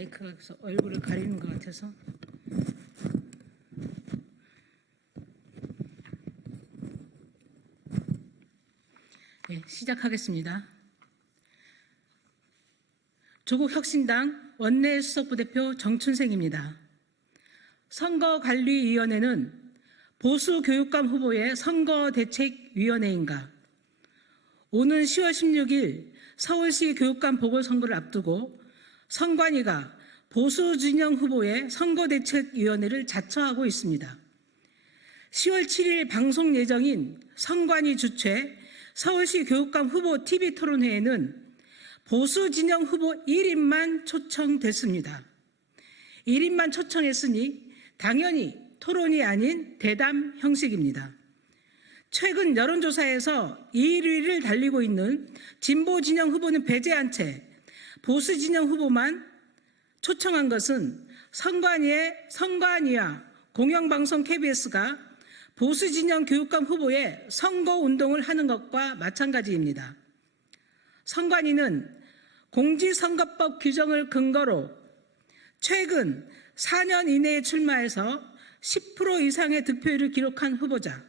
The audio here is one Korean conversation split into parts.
마이크가 얼굴을 가리는 것 같아서. 네, 시작하겠습니다. 조국혁신당 원내수석부대표 정춘생입니다. 선거관리위원회는 보수교육감 후보의 선거대책위원회인가? 오는 10월 16일 서울시 교육감 보궐선거를 앞두고 선관위가 보수진영 후보의 선거대책위원회를 자처하고 있습니다. 10월 7일 방송 예정인 선관위 주최 서울시 교육감 후보 TV토론회에는 보수진영 후보 1인만 초청됐습니다. 1인만 초청했으니 당연히 토론이 아닌 대담 형식입니다. 최근 여론조사에서 1위를 달리고 있는 진보진영 후보는 배제한 채 보수진영 후보만 초청한 것은 선관위와 공영방송 KBS가 보수진영 교육감 후보의 선거운동을 하는 것과 마찬가지입니다. 선관위는 공직선거법 규정을 근거로 최근 4년 이내에 출마해서 10% 이상의 득표율을 기록한 후보자,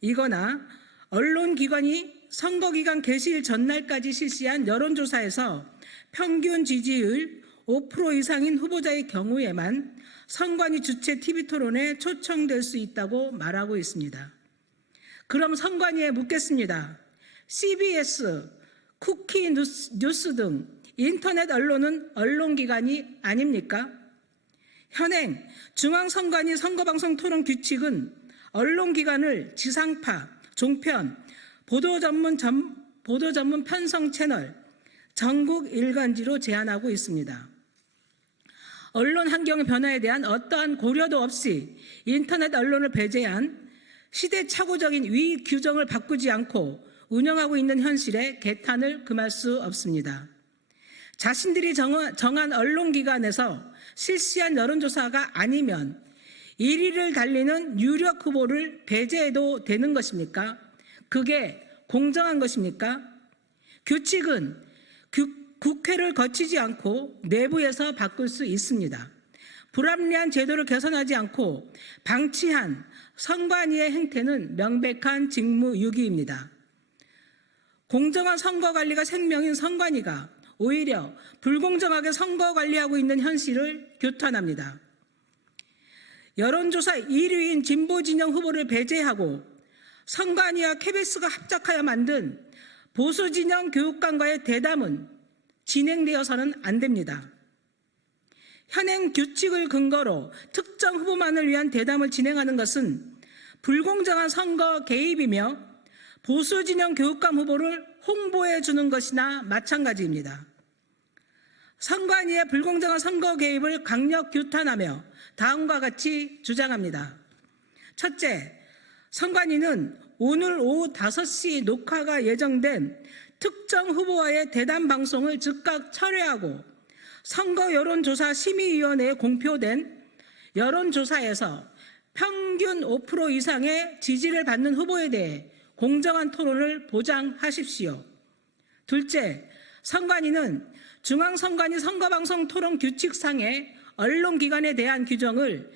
이거나 언론기관이 선거기간 개시일 전날까지 실시한 여론조사에서 평균 지지율 5% 이상인 후보자의 경우에만 선관위 주최 TV토론에 초청될 수 있다고 말하고 있습니다. 그럼 선관위에 묻겠습니다. CBS, 쿠키 뉴스 등 인터넷 언론은 언론기관이 아닙니까? 현행 중앙선관위 선거방송 토론 규칙은 언론기관을 지상파, 종편, 보도 전문 편성 채널, 전국 일간지로 제한하고 있습니다. 언론 환경 변화에 대한 어떠한 고려도 없이 인터넷 언론을 배제한 시대착오적인 위 규정을 바꾸지 않고 운영하고 있는 현실에 개탄을 금할 수 없습니다. 자신들이 정한 언론기관에서 실시한 여론조사가 아니면 1위를 달리는 유력 후보를 배제해도 되는 것입니까? 그게 공정한 것입니까? 규칙은 국회를 거치지 않고 내부에서 바꿀 수 있습니다. 불합리한 제도를 개선하지 않고 방치한 선관위의 행태는 명백한 직무유기입니다. 공정한 선거관리가 생명인 선관위가 오히려 불공정하게 선거관리하고 있는 현실을 규탄합니다. 여론조사 1위인 진보진영 후보를 배제하고 선관위와 KBS가 합작하여 만든 보수진영 교육감과의 대담은 진행되어서는 안 됩니다. 현행 규칙을 근거로 특정 후보만을 위한 대담을 진행하는 것은 불공정한 선거 개입이며 보수진영 교육감 후보를 홍보해 주는 것이나 마찬가지입니다. 선관위의 불공정한 선거 개입을 강력 규탄하며 다음과 같이 주장합니다. 첫째, 선관위는 오늘 오후 5시 녹화가 예정된 특정 후보와의 대담 방송을 즉각 철회하고 선거 여론조사 심의위원회에 공표된 여론조사에서 평균 5% 이상의 지지를 받는 후보에 대해 공정한 토론을 보장하십시오. 둘째, 선관위는 중앙선관위 선거방송 토론 규칙상의 언론기관에 대한 규정을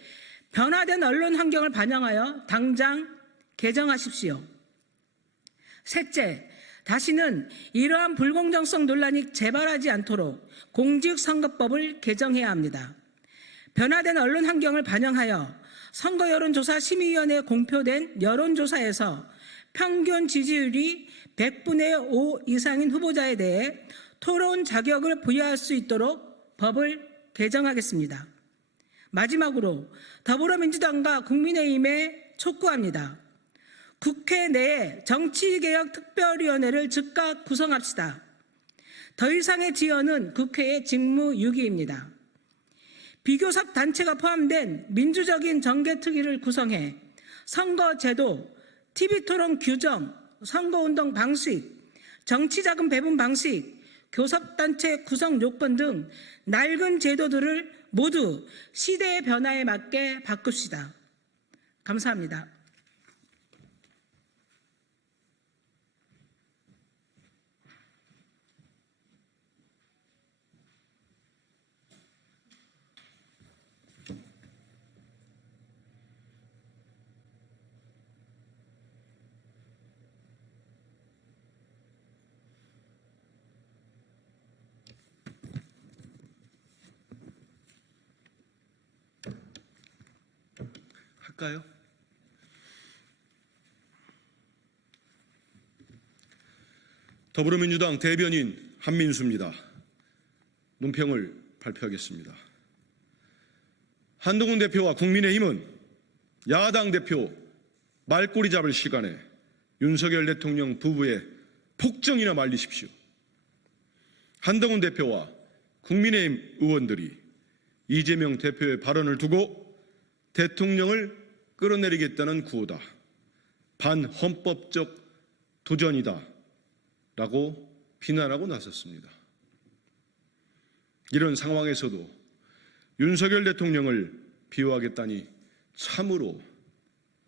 변화된 언론 환경을 반영하여 당장 개정하십시오. 셋째, 다시는 이러한 불공정성 논란이 재발하지 않도록 공직선거법을 개정해야 합니다. 변화된 언론 환경을 반영하여 선거여론조사 심의위원회에 공표된 여론조사에서 평균 지지율이 100분의 5 이상인 후보자에 대해 토론 자격을 부여할 수 있도록 법을 개정하겠습니다. 마지막으로 더불어민주당과 국민의힘에 촉구합니다. 국회 내에 정치개혁특별위원회를 즉각 구성합시다. 더 이상의 지연은 국회의 직무유기입니다. 비교섭 단체가 포함된 민주적인 정개특위를 구성해 선거제도, TV토론 규정, 선거운동 방식, 정치자금 배분 방식, 교섭단체 구성 요건 등 낡은 제도들을 모두 시대의 변화에 맞게 바꿉시다. 감사합니다. 할까요? 더불어민주당 대변인 한민수입니다. 논평을 발표하겠습니다. 한동훈 대표와 국민의힘은 야당 대표 말꼬리 잡을 시간에 윤석열 대통령 부부의 폭정이나 말리십시오. 한동훈 대표와 국민의힘 의원들이 이재명 대표의 발언을 두고 대통령을 끌어내리겠다는 구호다. 반헌법적 도전이다. 라고 비난하고 나섰습니다. 이런 상황에서도 윤석열 대통령을 비호하겠다니 참으로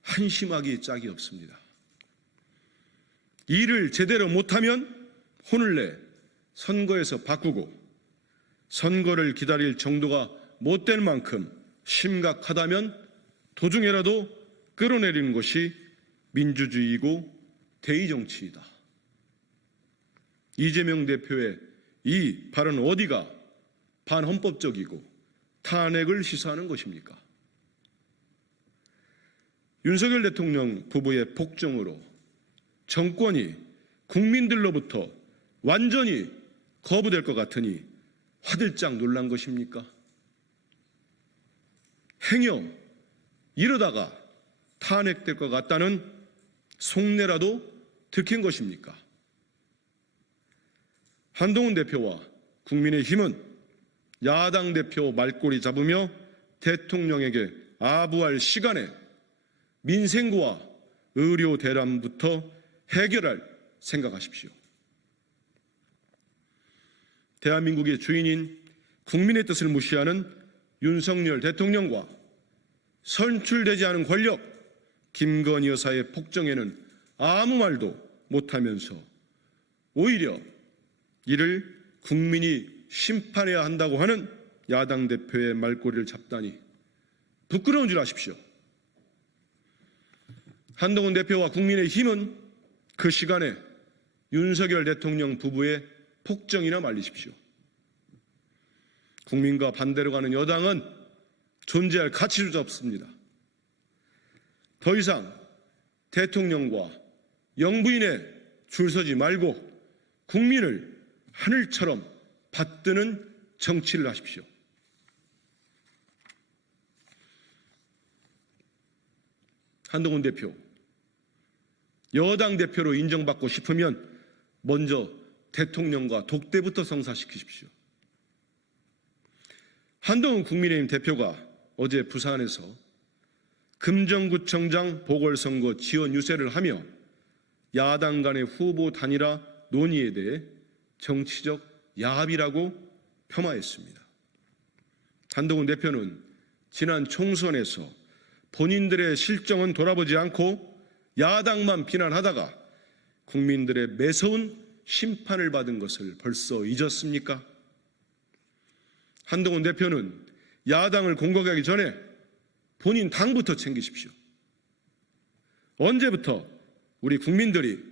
한심하기 짝이 없습니다. 일을 제대로 못하면 혼을 내 선거에서 바꾸고 선거를 기다릴 정도가 못될 만큼 심각하다면 도중에라도 끌어내리는 것이 민주주의이고 대의정치이다. 이재명 대표의 이 발언 어디가 반헌법적이고 탄핵을 시사하는 것입니까? 윤석열 대통령 부부의 폭정으로 정권이 국민들로부터 완전히 거부될 것 같으니 화들짝 놀란 것입니까? 행여 이러다가 탄핵될 것 같다는 속내라도 들킨 것입니까? 한동훈 대표와 국민의힘은 야당 대표 말꼬리 잡으며 대통령에게 아부할 시간에 민생과 의료 대란부터 해결할 생각하십시오. 대한민국의 주인인 국민의 뜻을 무시하는 윤석열 대통령과 선출되지 않은 권력 김건희 여사의 폭정에는 아무 말도 못하면서 오히려 이를 국민이 심판해야 한다고 하는 야당 대표의 말꼬리를 잡다니 부끄러운 줄 아십시오. 한동훈 대표와 국민의힘은 그 시간에 윤석열 대통령 부부의 폭정이나 말리십시오. 국민과 반대로 가는 여당은 존재할 가치조차 없습니다. 더 이상 대통령과 영부인에 줄 서지 말고 국민을 하늘처럼 받드는 정치를 하십시오. 한동훈 대표, 여당 대표로 인정받고 싶으면 먼저 대통령과 독대부터 성사시키십시오. 한동훈 국민의힘 대표가 어제 부산에서 금정구청장 보궐선거 지원 유세를 하며 야당 간의 후보 단일화 논의에 대해 정치적 야합이라고 폄하했습니다. 한동훈 대표는 지난 총선에서 본인들의 실정은 돌아보지 않고 야당만 비난하다가 국민들의 매서운 심판을 받은 것을 벌써 잊었습니까? 한동훈 대표는 야당을 공격하기 전에 본인 당부터 챙기십시오. 언제부터 우리 국민들이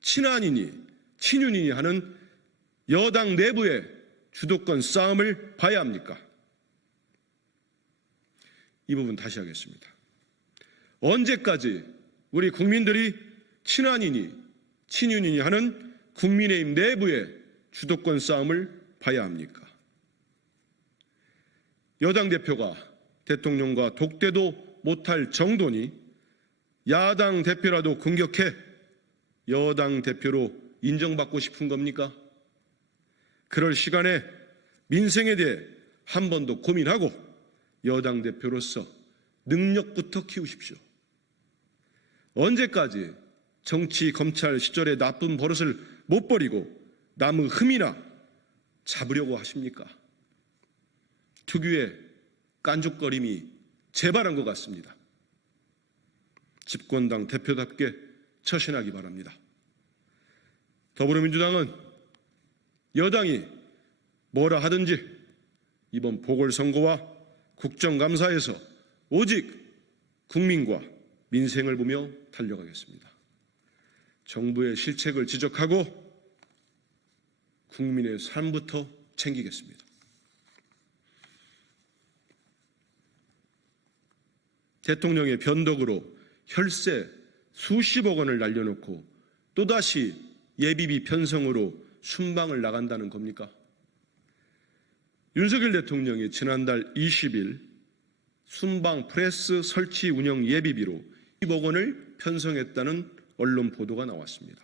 친한이니 친윤이니 하는 여당 내부의 주도권 싸움을 봐야 합니까? 이 부분 다시 하겠습니다. 언제까지 우리 국민들이 친한이니 친윤이니 하는 국민의힘 내부의 주도권 싸움을 봐야 합니까? 여당 대표가 대통령과 독대도 못할 정도니 야당 대표라도 공격해 여당 대표로 인정받고 싶은 겁니까? 그럴 시간에 민생에 대해 한 번 더 고민하고 여당 대표로서 능력부터 키우십시오. 언제까지 정치 검찰 시절의 나쁜 버릇을 못 버리고 남의 흠이나 잡으려고 하십니까? 특유의 깐죽거림이 재발한 것 같습니다. 집권당 대표답게 처신하기 바랍니다. 더불어민주당은 여당이 뭐라 하든지 이번 보궐선거와 국정감사에서 오직 국민과 민생을 보며 달려가겠습니다. 정부의 실책을 지적하고 국민의 삶부터 챙기겠습니다. 대통령의 변덕으로 혈세 수십억 원을 날려놓고 또다시 예비비 편성으로 순방을 나간다는 겁니까? 윤석열 대통령이 지난달 20일 순방 프레스 설치 운영 예비비로 10억 원을 편성했다는 언론 보도가 나왔습니다.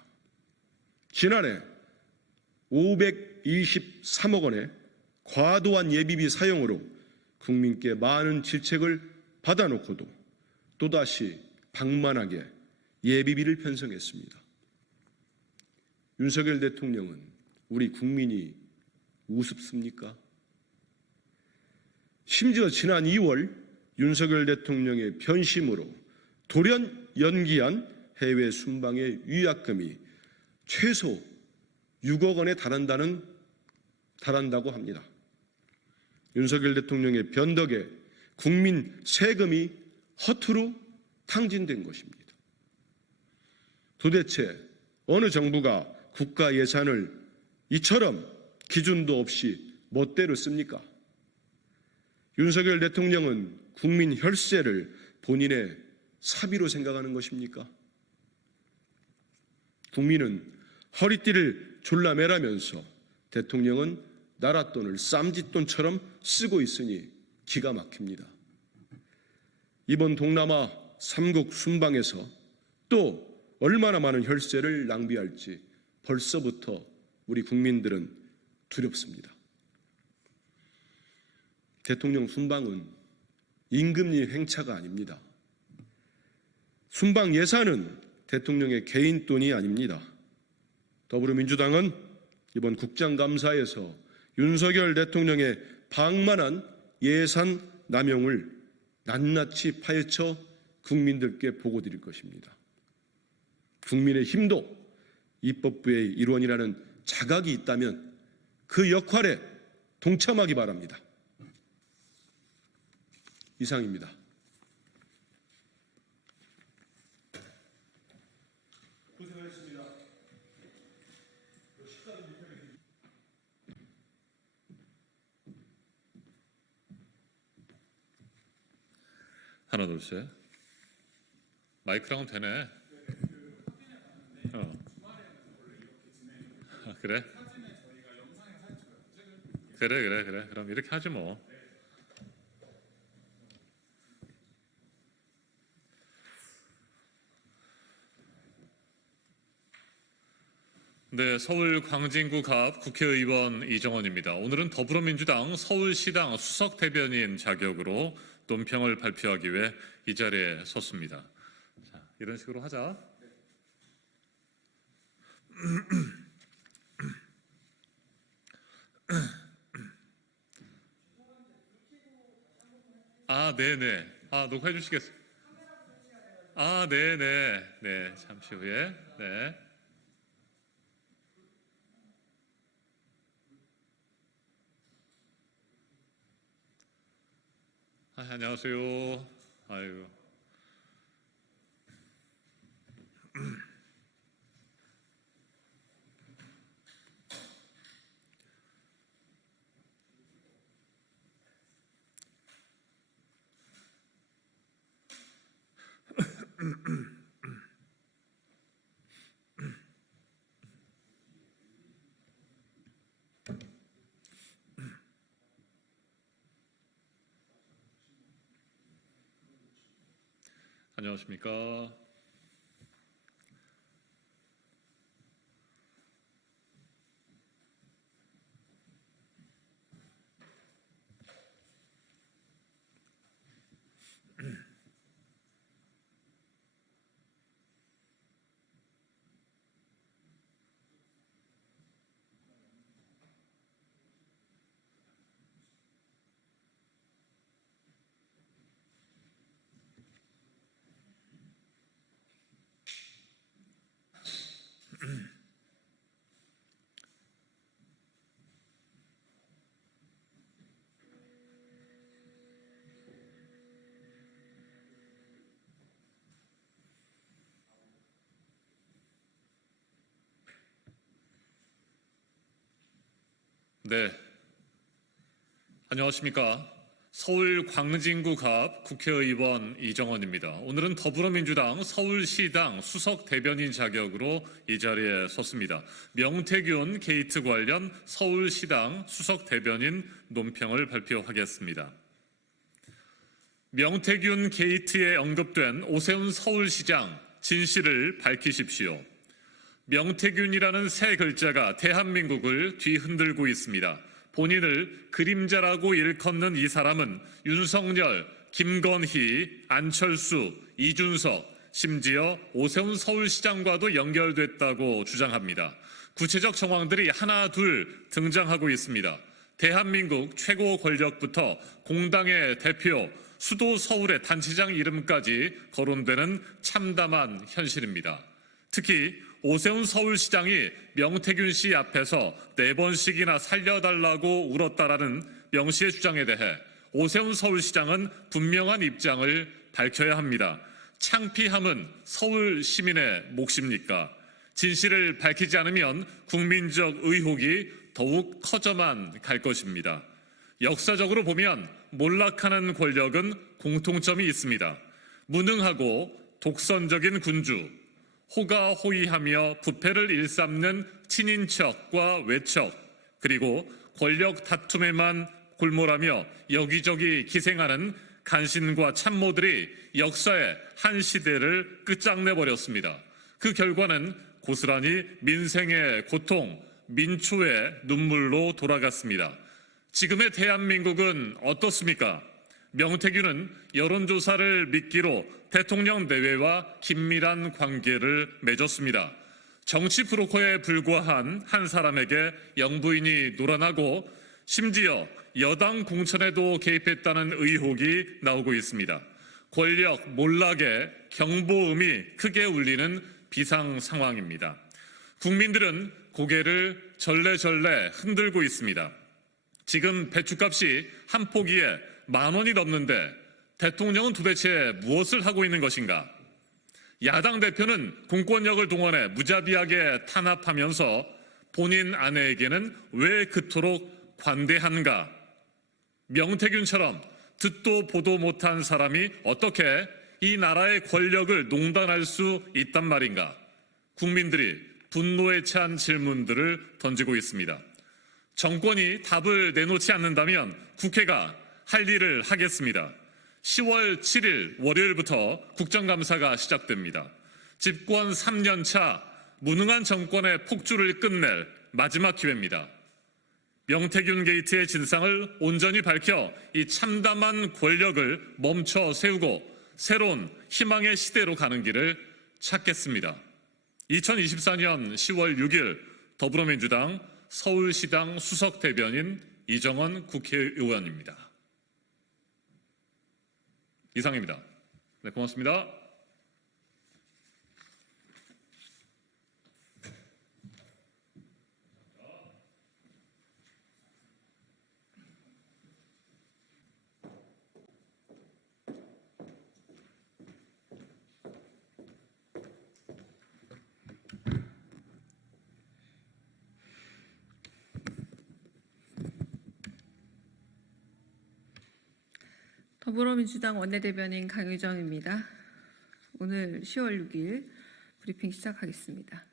지난해 523억 원의 과도한 예비비 사용으로 국민께 많은 질책을 받아놓고도 또다시 방만하게 예비비를 편성했습니다. 윤석열 대통령은 우리 국민이 우습습니까? 심지어 지난 2월 윤석열 대통령의 변심으로 돌연 연기한 해외 순방의 위약금이 최소 6억 원에 달한다고 합니다. 윤석열 대통령의 변덕에 국민 세금이 허투루 탕진된 것입니다. 도대체 어느 정부가 국가 예산을 이처럼 기준도 없이 멋대로 씁니까? 윤석열 대통령은 국민 혈세를 본인의 사비로 생각하는 것입니까? 국민은 허리띠를 졸라매라면서 대통령은 나라 돈을 쌈짓돈처럼 쓰고 있으니 기가 막힙니다. 이번 동남아 3국 순방에서 또 얼마나 많은 혈세를 낭비할지 벌써부터 우리 국민들은 두렵습니다. 대통령 순방은 임금님 행차가 아닙니다. 순방 예산은 대통령의 개인 돈이 아닙니다. 더불어민주당은 이번 국정감사에서 윤석열 대통령의 방만한 예산 남용을 낱낱이 파헤쳐 국민들께 보고드릴 것입니다. 국민의힘도 입법부의 일원이라는 자각이 있다면 그 역할에 동참하기 바랍니다. 이상입니다. 고생하셨습니다. 하나 둘 셋. 마이크랑은 되네. 아, 그래? 그래. 그럼 이렇게 하지 뭐. 네, 서울 광진구 갑 국회의원 이정원입니다. 오늘은 더불어민주당 서울시당 수석 대변인 자격으로 논평을 발표하기 위해 이 자리에 섰습니다. 자, 이런 식으로 하자. 아, 네네. 아, 녹화해 주시겠어요? 아, 네네. 네, 잠시 후에. 네. 아, 안녕하세요. 아이고. 안녕하십니까? 네. 안녕하십니까? 서울 광진구 갑 국회의원 이정원입니다. 오늘은 더불어민주당 서울시당 수석 대변인 자격으로 이 자리에 섰습니다. 명태균 게이트 관련 서울시당 수석 대변인 논평을 발표하겠습니다. 명태균 게이트에 언급된 오세훈 서울시장 진실을 밝히십시오. 명태균이라는 세 글자가 대한민국을 뒤흔들고 있습니다. 본인을 그림자라고 일컫는 이 사람은 윤석열, 김건희, 안철수, 이준석, 심지어 오세훈 서울시장과도 연결됐다고 주장합니다. 구체적 정황들이 하나 둘 등장하고 있습니다. 대한민국 최고 권력부터 공당의 대표, 수도 서울의 단체장 이름까지 거론되는 참담한 현실입니다. 특히 오세훈 서울시장이 명태균 씨 앞에서 4번씩이나 살려달라고 울었다라는 명 씨의 주장에 대해 오세훈 서울시장은 분명한 입장을 밝혀야 합니다. 창피함은 서울 시민의 몫입니까? 진실을 밝히지 않으면 국민적 의혹이 더욱 커져만 갈 것입니다. 역사적으로 보면 몰락하는 권력은 공통점이 있습니다. 무능하고 독선적인 군주, 호가호위하며 부패를 일삼는 친인척과 외척, 그리고 권력 다툼에만 골몰하며 여기저기 기생하는 간신과 참모들이 역사의 한 시대를 끝장내버렸습니다. 그 결과는 고스란히 민생의 고통, 민초의 눈물로 돌아갔습니다. 지금의 대한민국은 어떻습니까? 명태균은 여론조사를 미끼로 대통령 내외와 긴밀한 관계를 맺었습니다. 정치 브로커에 불과한 한 사람에게 영부인이 놀아나고 심지어 여당 공천에도 개입했다는 의혹이 나오고 있습니다. 권력 몰락의 경보음이 크게 울리는 비상 상황입니다. 국민들은 고개를 절레절레 흔들고 있습니다. 지금 배추값이 한 포기에 10,000원이 넘는데 대통령은 도대체 무엇을 하고 있는 것인가? 야당 대표는 공권력을 동원해 무자비하게 탄압하면서 본인 아내에게는 왜 그토록 관대한가? 명태균처럼 듣도 보도 못한 사람이 어떻게 이 나라의 권력을 농단할 수 있단 말인가? 국민들이 분노에 찬 질문들을 던지고 있습니다. 정권이 답을 내놓지 않는다면 국회가 할 일을 하겠습니다. 10월 7일 월요일부터 국정감사가 시작됩니다. 집권 3년 차 무능한 정권의 폭주를 끝낼 마지막 기회입니다. 명태균 게이트의 진상을 온전히 밝혀 이 참담한 권력을 멈춰 세우고 새로운 희망의 시대로 가는 길을 찾겠습니다. 2024년 10월 6일 더불어민주당 서울시당 수석 대변인 이정원 국회의원입니다. 이상입니다. 네, 고맙습니다. 더불어민주당 원내대변인 강유정입니다. 오늘 10월 6일 브리핑 시작하겠습니다.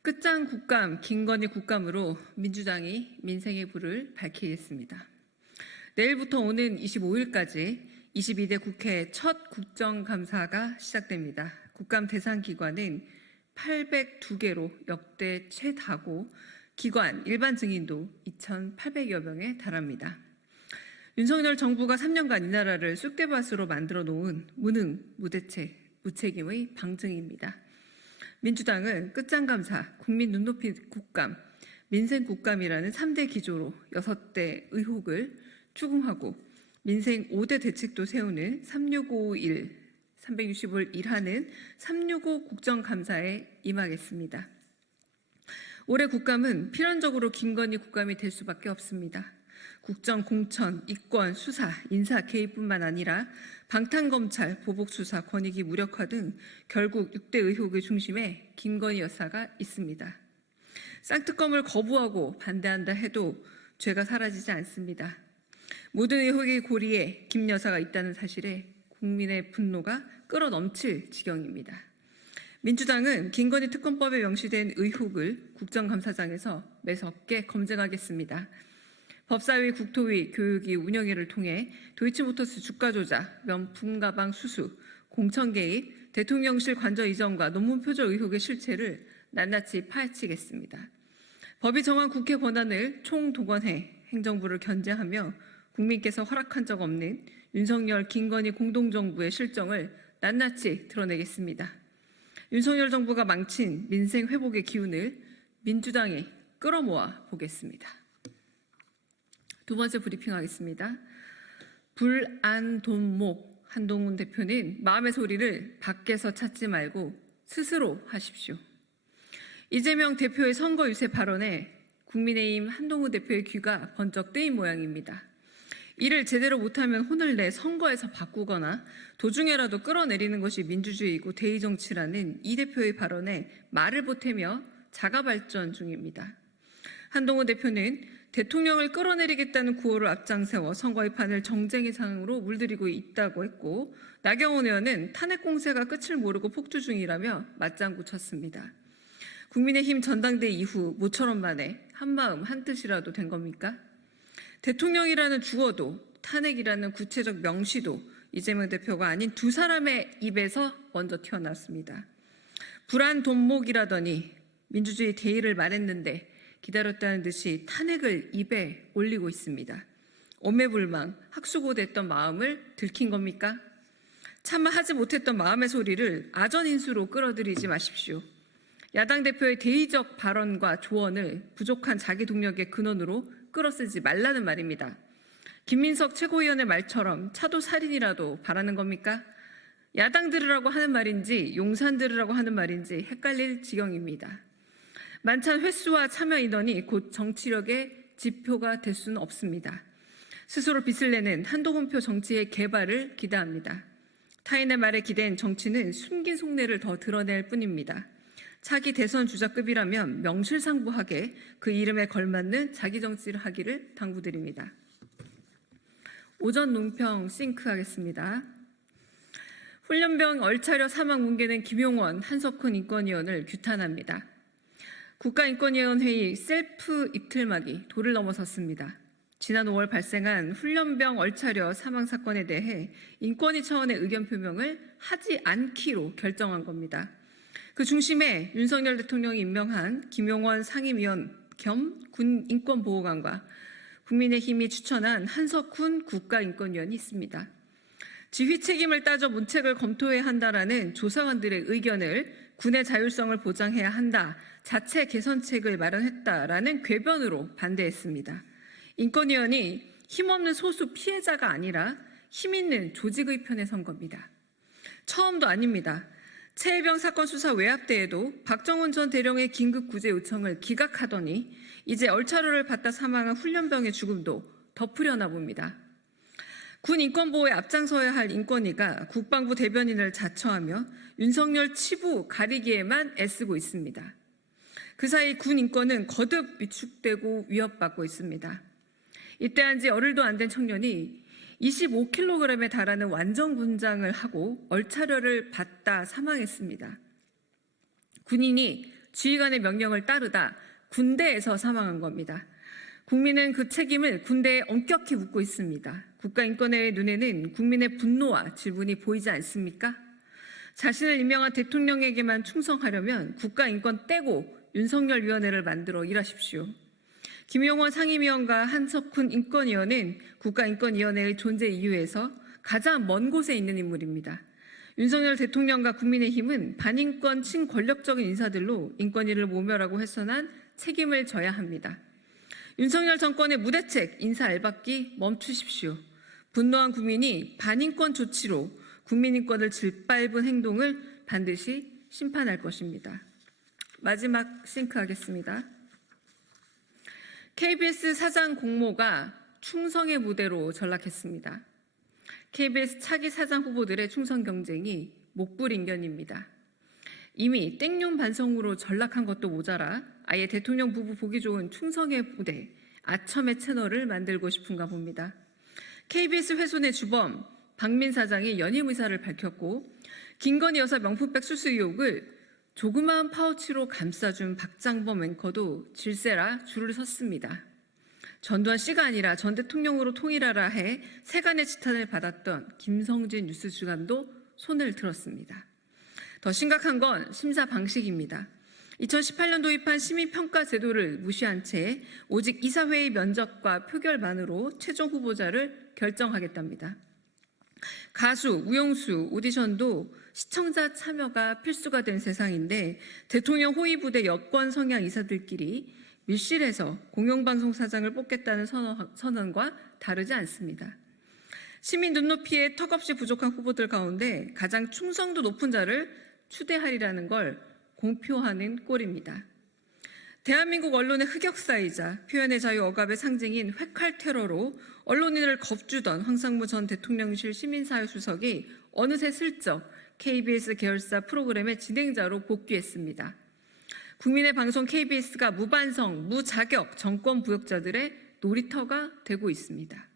끝장 국감, 김건희 국감으로 민주당이 민생의 불을 밝히겠습니다. 내일부터 오는 25일까지 22대 국회 첫 국정감사가 시작됩니다. 국감 대상 기관은 802개로 역대 최다고 기관, 일반 증인도 2,800여 명에 달합니다. 윤석열 정부가 3년간 이 나라를 쑥대밭으로 만들어 놓은 무능, 무대책, 무책임의 방증입니다. 민주당은 끝장감사, 국민 눈높이 국감, 민생 국감이라는 3대 기조로 6대 의혹을 추궁하고 민생 5대 대책도 세우는 365일, 365일 일하는 365 국정감사에 임하겠습니다. 올해 국감은 필연적으로 김건희 국감이 될 수밖에 없습니다. 국정, 공천, 이권, 수사, 인사 개입뿐만 아니라 방탄검찰, 보복수사, 권익위 무력화 등 결국 6대 의혹의 중심에 김건희 여사가 있습니다. 쌍특검을 거부하고 반대한다 해도 죄가 사라지지 않습니다. 모든 의혹의 고리에 김 여사가 있다는 사실에 국민의 분노가 끌어넘칠 지경입니다. 민주당은 김건희 특검법에 명시된 의혹을 국정감사장에서 매섭게 검증하겠습니다. 법사위, 국토위, 교육위, 운영위를 통해 도이치모터스 주가 조작, 명품 가방 수수, 공천 개입, 대통령실 관저 이전과 논문 표절 의혹의 실체를 낱낱이 파헤치겠습니다. 법이 정한 국회 권한을 총동원해 행정부를 견제하며 국민께서 허락한 적 없는 윤석열, 김건희 공동정부의 실정을 낱낱이 드러내겠습니다. 윤석열 정부가 망친 민생 회복의 기운을 민주당이 끌어모아 보겠습니다. 두 번째 브리핑하겠습니다. 불안돈목 한동훈 대표는 마음의 소리를 밖에서 찾지 말고 스스로 하십시오. 이재명 대표의 선거 유세 발언에 국민의힘 한동훈 대표의 귀가 번쩍 뜨인 모양입니다. 이를 제대로 못하면 혼을 내 선거에서 바꾸거나 도중에라도 끌어내리는 것이 민주주의이고 대의정치라는 이 대표의 발언에 말을 보태며 자가발전 중입니다. 한동훈 대표는 대통령을 끌어내리겠다는 구호를 앞장세워 선거의 판을 정쟁의 상으로 물들이고 있다고 했고, 나경원 의원은 탄핵 공세가 끝을 모르고 폭주 중이라며 맞장구 쳤습니다. 국민의힘 전당대회 이후 모처럼 만에 한마음 한뜻이라도 된 겁니까? 대통령이라는 주어도 탄핵이라는 구체적 명시도 이재명 대표가 아닌 두 사람의 입에서 먼저 튀어나왔습니다. 불안돈목이라더니 민주주의 대의를 말했는데 기다렸다는 듯이 탄핵을 입에 올리고 있습니다. 오매불망 학수고대했던 마음을 들킨 겁니까? 차마 하지 못했던 마음의 소리를 아전인수로 끌어들이지 마십시오. 야당 대표의 대의적 발언과 조언을 부족한 자기 동력의 근원으로 끌어쓰지 말라는 말입니다. 김민석 최고위원의 말처럼 차도 살인이라도 바라는 겁니까? 야당 들으라고 하는 말인지 용산 들으라고 하는 말인지 헷갈릴 지경입니다. 만찬 횟수와 참여 인원이 곧 정치력의 지표가 될 수는 없습니다. 스스로 빚을 내는 한동훈표 정치의 개발을 기대합니다. 타인의 말에 기댄 정치는 숨긴 속내를 더 드러낼 뿐입니다. 차기 대선 주자급이라면 명실상부하게 그 이름에 걸맞는 자기 정치를 하기를 당부드립니다. 오전 논평 싱크하겠습니다. 훈련병 얼차려 사망 뭉개는 김용원, 한석훈 인권위원을 규탄합니다. 국가인권위원회의 셀프 입틀막이 도를 넘어섰습니다. 지난 5월 발생한 훈련병 얼차려 사망 사건에 대해 인권위 차원의 의견 표명을 하지 않기로 결정한 겁니다. 그 중심에 윤석열 대통령이 임명한 김용원 상임위원 겸 군인권보호관과 국민의힘이 추천한 한석훈 국가인권위원이 있습니다. 지휘 책임을 따져 문책을 검토해야 한다라는 조사관들의 의견을 군의 자율성을 보장해야 한다, 자체 개선책을 마련했다라는 궤변으로 반대했습니다. 인권위원이 힘없는 소수 피해자가 아니라 힘있는 조직의 편에 선 겁니다. 처음도 아닙니다. 최혜병 사건 수사 외압 때에도 박정훈 전 대령의 긴급 구제 요청을 기각하더니 이제 얼차려를 받다 사망한 훈련병의 죽음도 덮으려나 봅니다. 군 인권보호에 앞장서야 할 인권위가 국방부 대변인을 자처하며 윤석열 치부 가리기에만 애쓰고 있습니다. 그 사이 군 인권은 거듭 위축되고 위협받고 있습니다. 입대한 지 열흘도 안 된 청년이 25kg에 달하는 완전 군장을 하고 얼차려를 받다 사망했습니다. 군인이 지휘관의 명령을 따르다 군대에서 사망한 겁니다. 국민은 그 책임을 군대에 엄격히 묻고 있습니다. 국가인권회의 눈에는 국민의 분노와 질문이 보이지 않습니까? 자신을 임명한 대통령에게만 충성하려면 국가인권 떼고 윤석열 위원회를 만들어 일하십시오. 김용원 상임위원과 한석훈 인권위원은 국가인권위원회의 존재 이유에서 가장 먼 곳에 있는 인물입니다. 윤석열 대통령과 국민의힘은 반인권 친권력적인 인사들로 인권위를 모멸하고 훼손한 책임을 져야 합니다. 윤석열 정권의 무대책 인사 알박기 멈추십시오. 분노한 국민이 반인권 조치로 국민인권을 짓밟은 행동을 반드시 심판할 것입니다. 마지막 싱크하겠습니다. KBS 사장 공모가 충성의 무대로 전락했습니다. KBS 차기 사장 후보들의 충성 경쟁이 목불인견입니다. 이미 땡뇽 반성으로 전락한 것도 모자라 아예 대통령 부부 보기 좋은 충성의 무대, 아첨의 채널을 만들고 싶은가 봅니다. KBS 훼손의 주범 박민 사장이 연임 의사를 밝혔고 김건희 여사 명품백 수수 의혹을 조그마한 파우치로 감싸준 박장범 앵커도 질세라 줄을 섰습니다. 전두환 씨가 아니라 전 대통령으로 통일하라 해 세간의 지탄을 받았던 김성진 뉴스주간도 손을 들었습니다. 더 심각한 건 심사 방식입니다. 2018년 도입한 시민평가 제도를 무시한 채 오직 이사회의 면접과 표결만으로 최종 후보자를 결정하겠답니다. 가수, 우영수 오디션도 시청자 참여가 필수가 된 세상인데 대통령 호위 부대 여권 성향 이사들끼리 밀실에서 공영방송 사장을 뽑겠다는 선언과 다르지 않습니다. 시민 눈높이에 턱없이 부족한 후보들 가운데 가장 충성도 높은 자를 추대하리라는 걸 공표하는 꼴입니다. 대한민국 언론의 흑역사이자 표현의 자유 억압의 상징인 회칼 테러로 언론인을 겁주던 황상무 전 대통령실 시민사회수석이 어느새 슬쩍 KBS 계열사 프로그램의 진행자로 복귀했습니다. 국민의 방송 KBS가 무반성, 무자격 정권 부역자들의 놀이터가 되고 있습니다.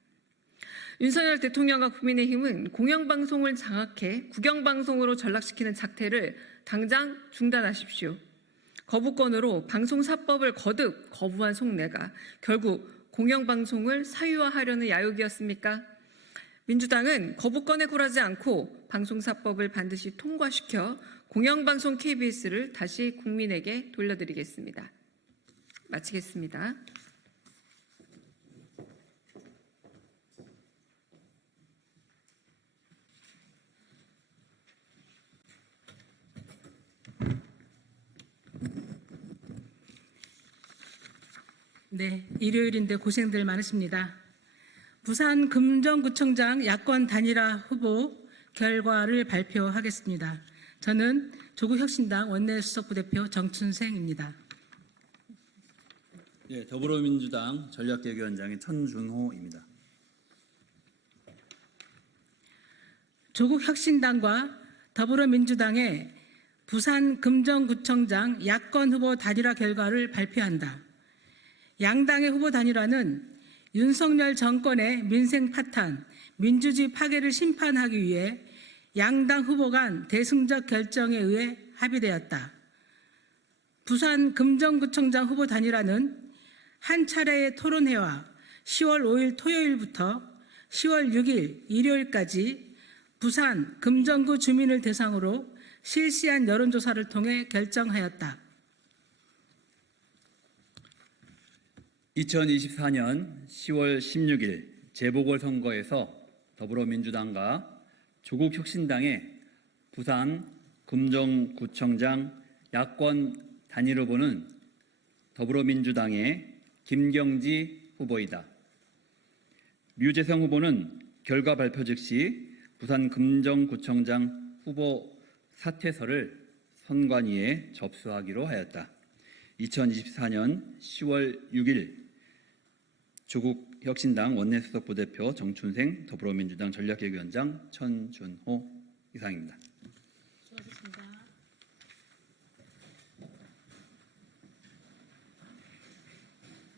윤석열 대통령과 국민의힘은 공영방송을 장악해 국영방송으로 전락시키는 작태를 당장 중단하십시오. 거부권으로 방송사법을 거듭 거부한 속내가 결국 공영방송을 사유화하려는 야욕이었습니까? 민주당은 거부권에 굴하지 않고 방송사법을 반드시 통과시켜 공영방송 KBS를 다시 국민에게 돌려드리겠습니다. 마치겠습니다. 네, 일요일인데 고생들 많으십니다. 부산 금정구청장 야권 단일화 후보 결과를 발표하겠습니다. 저는 조국혁신당 원내수석부대표 정춘생입니다. 예, 더불어민주당 전략대위원장의 천준호입니다. 조국혁신당과 더불어민주당의 부산 금정구청장 야권 후보 단일화 결과를 발표한다. 양당의 후보 단일화는 윤석열 정권의 민생 파탄, 민주주의 파괴를 심판하기 위해 양당 후보 간 대승적 결정에 의해 합의되었다. 부산 금정구청장 후보 단일화는 한 차례의 토론회와 10월 5일 토요일부터 10월 6일 일요일까지 부산 금정구 주민을 대상으로 실시한 여론조사를 통해 결정하였다. 2024년 10월 16일 재보궐선거에서 더불어민주당과 조국혁신당의 부산 금정구청장 야권 단일 후보는 더불어민주당의 김경지 후보이다. 류재성 후보는 결과 발표 즉시 부산 금정구청장 후보 사퇴서를 선관위에 접수하기로 하였다. 2024년 10월 6일 조국혁신당 원내수석부대표 정춘생, 더불어민주당 전략대위원장 천준호 이상입니다.